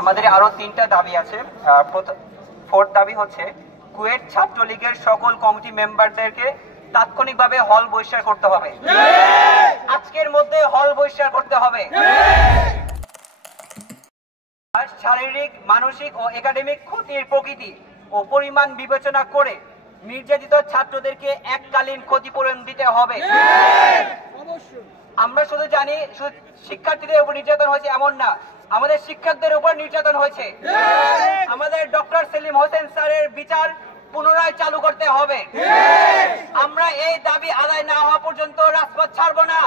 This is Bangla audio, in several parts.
আমাদের আরো 3টা দাবি আছে। ফোর্থ দাবি হচ্ছে কুয়েট ছাত্রলীগের সকল কমিটি মেম্বারদেরকে তাৎক্ষণিকভাবে হল বহিষ্কার করতে হবে, আজকের মধ্যে হল বহিষ্কার করতে হবে। শারীরিক, মানসিক ও একাডেমিক ক্ষতির প্রকৃতি ও পরিমাণ বিবেচনা করে নির্যাতিত ছাত্রদেরকে এককালীন ক্ষতিপূরণ দিতে হবে। আমরা শুধু জানি শুধু শিক্ষার্থীদের উপর নির্যাতন হয়েছে এমন না, আমাদের শিক্ষকদের উপর নির্যাতন হয়েছে। আমাদের ডক্টর সেলিম হোসেন স্যারের বিচার পুনরায় চালু করতে হবে। আমরা এই দাবি আদায় না হওয়া পর্যন্ত রাজপথ ছাড়বো না।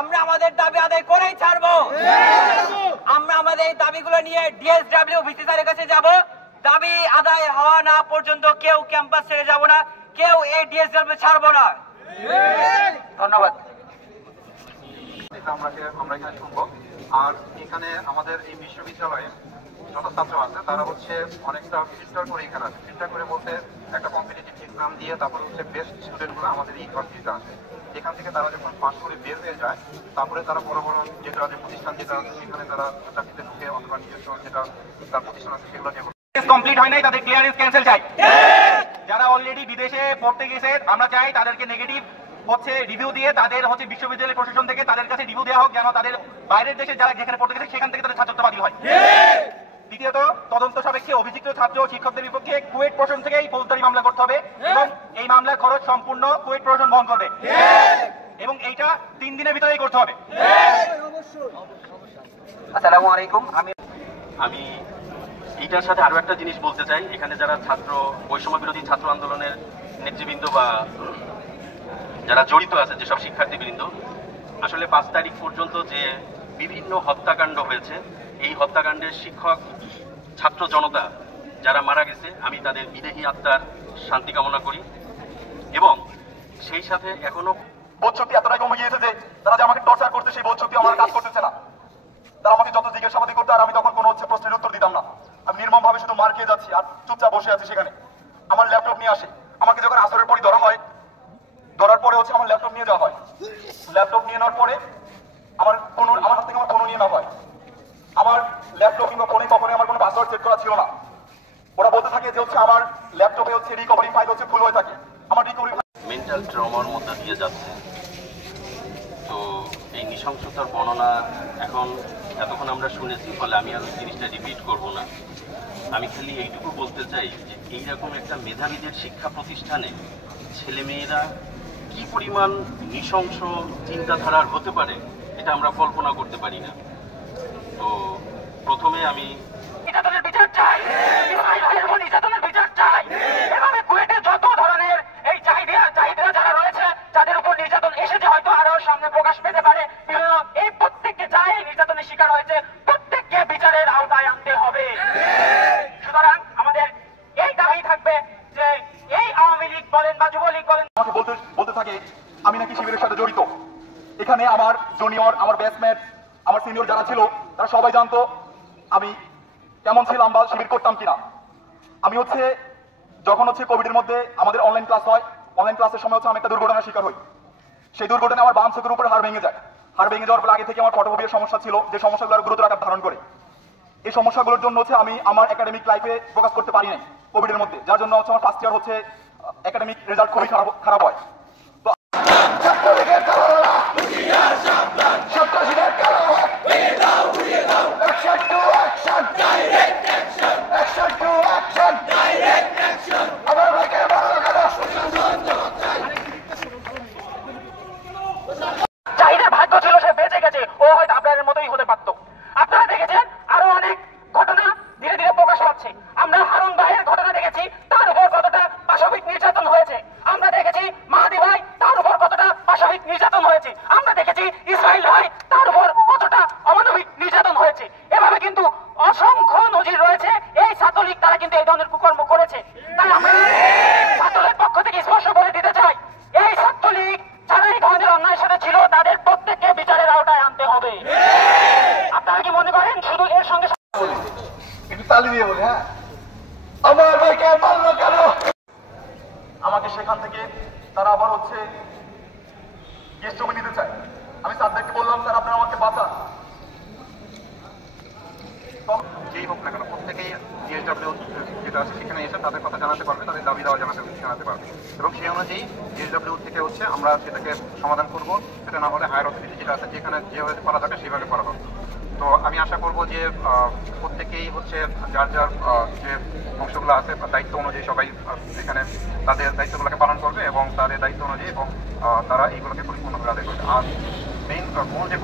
আমরা আমাদের দাবি আদায় করেই ছাড়বো। আমরা আমাদের এই দাবিগুলো নিয়ে ডিএসডব্লিউ ভিসি স্যারের কাছে যাব। দাবি আদায় হওয়া না পর্যন্ত কেউ ক্যাম্পাস ছেড়ে যাব না, কেউ এই ডিএসডব্লিউ ছাড়বো না। ধন্যবাদ। আমরা এখানে শুনবো। আর এখানে আমাদের এই বিশ্ববিদ্যালয়ে যত ছাত্র আছে তারা হচ্ছে অনেকটা ফিল্টার করে এখানে আসে। ফিল্টার করে বলতে একটা কম্পিটিটিভ এক্সাম দিয়ে তারপরে হচ্ছে বেস্ট স্টুডেন্টগুলো আমাদের এই ইউনিভার্সিটিতে আসে। এখান থেকে তারা যখন পাস করে বের হয়ে যায় তারপরে তারা বড় বড় যেটা প্রতিষ্ঠান যেটা আছে সেখানে তারা চাকরিতে ঢুকে অথবা নিজস্ব যেটা তার প্রতিষ্ঠান আছে সেগুলো নিয়ে কমপ্লিট হয় নাই, তাদের ক্লিয়ারেন্স ক্যান্সেল চাই। যারা অলরেডি বিদেশে পড়তে গেছে আমরা চাই তাদেরকে নেগেটিভ হচ্ছে রিভিউ দিয়ে তাদের হচ্ছে বিশ্ববিদ্যালয় প্রশাসন থেকে তাদের কাছে রিভিউ দেওয়া হোক, যেন তাদের বাইরের দেশে যারা যেখানে পড়তে গেছে সেখান থেকে তাদের ছাত্রত্ব বাতিল হয়। দ্বিতীয়ত, তদন্ত সাপেক্ষে অভিযুক্ত ছাত্র ও শিক্ষকদের বিপক্ষে কুয়েট প্রশাসন থেকে এই ফৌজদারি মামলা করতে হবে এবং এই মামলার খরচ সম্পূর্ণ কুয়েট প্রশাসন বহন করবে এবং এইটা 3 দিনের ভিতরেই করতে হবে। আসসালামু আলাইকুম। আমি এইটার সাথে আরো একটা জিনিস বলতে চাই। এখানে যারা ছাত্র বৈষম্য বিরোধী ছাত্র আন্দোলনের নেতৃবৃন্দ বা যারা জড়িত আছে, যেসব শিক্ষার্থীবৃন্দ, আসলে 5 তারিখ পর্যন্ত যে বিভিন্ন হত্যাকাণ্ড হয়েছে, এই হত্যাকাণ্ডের শিক্ষক ছাত্র জনতা যারা মারা গেছে, আমি তাদের বিদেহী আত্মার শান্তি কামনা করি এবং সেই সাথে এখনো বোধশক্তি এতটাই কমে গিয়েছে যে তারা যে আমাকে টর্চার করতে সেই বোধশক্তি আমার কাজ করতেছে না। তারা আমাকে যত জিজ্ঞাসাবাদি করতে আর আমি তখন কোনো হচ্ছে প্রশ্নের উত্তর দিতাম না। আমি নির্মম ভাবে শুধু মার খেয়ে যাচ্ছি আর চুপচাপ বসে আছি। সেখানে আমার ল্যাপটপ নিয়ে আসে, আমাকে যখন আসরের পরই ধরা হয়, ধরার পরে হচ্ছে আমার ল্যাপটপ নিয়ে যাওয়া হয়। ল্যাপটপ নিয়ে নেওয়ার পরে আমার হাত থেকে আমার ফোনও নিয়ে নেওয়া হয়। আমার ল্যাপটপ কিংবা ফোনে কখনোই আমার কোনো পাসওয়ার্ড সেট করা ছিল না। ওরা বলতে থাকে যে হচ্ছে আমার ল্যাপটপে হচ্ছে রিকভারি ফাইল হচ্ছে ফুল হয়ে থাকে। আমার রিকভারি মেন্টাল ট্রমার মধ্যে দিয়ে যাচ্ছে। তো এই নৃশংসতার বর্ণনা এখন এতক্ষণ আমরা শুনেছি, ফলে আমি আর ওই জিনিসটা রিপিট করব না। আমি খালি এইটুকু বলতে চাই যে এইরকম একটা মেধাবীদের শিক্ষা প্রতিষ্ঠানে ছেলেমেয়েরা কি পরিমাণ নৃশংস চিন্তাধারার হতে পারে এটা আমরা কল্পনা করতে পারি না। তো প্রথমে আমি নির্যাতনের বিচার চাই, নির্যাতনের বিচার চাই। এভাবে কুয়েটে যত ধরনের এই চাহিদা যারা রয়েছে, যাদের উপর নির্যাতন এসেছে, হয়তো আরো সামনে প্রকাশ পেতে পারে, এই প্রত্যেককে চাই নির্যাতনের শিকার হয়েছে প্রত্যেককে বিচারের আওতায় আনতে হবে। সুতরাং আমাদের এই দাবি থাকবে যে এই আওয়ামী লীগ বলেন বা যুবলীগ বলেন, আমাকে বলতে থাকে আমি নাকি শিবিরের সাথে জড়িত। এখানে আমার জুনিয়র, আমার ব্যাচমেট, আমার সিনিয়র যারা ছিল তারা সবাই জানতো আমি কেমন ছিলাম বা শিবির করতাম কিনা। আমি হচ্ছে যখন হচ্ছে কোভিডের মধ্যে আমাদের অনলাইন ক্লাস হয়, অনলাইন ক্লাসের সময় হচ্ছে আমি একটা দুর্ঘটনার শিকার হই। সেই দুর্ঘটনায় আমার বাম চোখের উপরে হাড় ভেঙে যায়। হাড় ভেঙে যাওয়ার পর আগে থেকে আমার ফটোফোবিয়ার সমস্যা ছিল, যে সমস্যাগুলো আরো গুরুতর আকার ধারণ করে। এই সমস্যাগুলোর জন্য হচ্ছে আমি আমার একাডেমিক লাইফে ফোকাস করতে পারি নাই কোভিডের মধ্যে, যার জন্য হচ্ছে আমার ফার্স্ট ইয়ার হচ্ছে একাডেমিক রেজাল্ট খুবই খারাপ হয়। চাহিদার ভাগ্য ছিল সে বেঁচে গেছে, ও হয়তো আপনাদের মতোই হতে পারত। আপনারা দেখেছেন আরো অনেক ঘটনা ধীরে ধীরে প্রকাশ পাচ্ছে। আমরা হারুন ভাইয়ের ঘটনা দেখেছি, তার উপর কতটা পাশবিক নির্যাতন হয়েছে। আমরা দেখেছি মাহাদি ভাই, তার উপর কতটা পাশবিক নির্যাতন হয়েছে। আমরা দেখেছি ইসমাইল ভাই, তার উপর কতটা অমানবিক নির্যাতন হয়েছে। এভাবে কিন্তু অসংখ্য নজির রয়েছে। এই ছাত্রলীগ তারা কিন্তু এই ধরনের কুকর্ম করেছে। তাই আমরা ছাত্রলীগের পক্ষ থেকে স্পষ্ট বলে দিতে চাই, এই ছাত্রলীগ যারা এই ধরনের অন্যায়ের সাথে ছিল তাদের প্রত্যেককে বিচারের আওতায় আনতে হবে। আপনারা কি মনে করেন শুধু এর সঙ্গে একটু তালি দিয়ে বলি, হ্যাঁ, আমার ভাইকে মারলো কেন? আমাকে সেখান থেকে তারা আবার হচ্ছে গেস্ট রুমে নিতে চায়। আমি স্যারদেরকে বললাম, স্যার আপনারা আমাকে বাঁচান। যেই হোক না কেন প্রত্যেকেই জিএসডব্লিউ যেটা আছে সেখানে এসে তাদের কথা জানাতে পারবে, তাদের দাবি দেওয়া জানাতে পারবে এবং সেই অনুযায়ী জিএসডব্লিউ থেকে আমরা সেটাকে সমাধান করব। সেটা না হলে হায়ার অথরিটি যেটা আছে যেখানে যেভাবে করা যাবে সেভাবে করা হবে। তো আমি আশা করব যে প্রত্যেকেই যার যার যে অংশগুলো আছে দায়িত্ব অনুযায়ী সবাই এখানে তাদের দায়িত্বগুলোকে পালন করবে এবং তাদের দায়িত্ব অনুযায়ী এবং তারা এইগুলোকে পরিপূর্ণভাবে আদায় করবে। আর মেইন মূল যে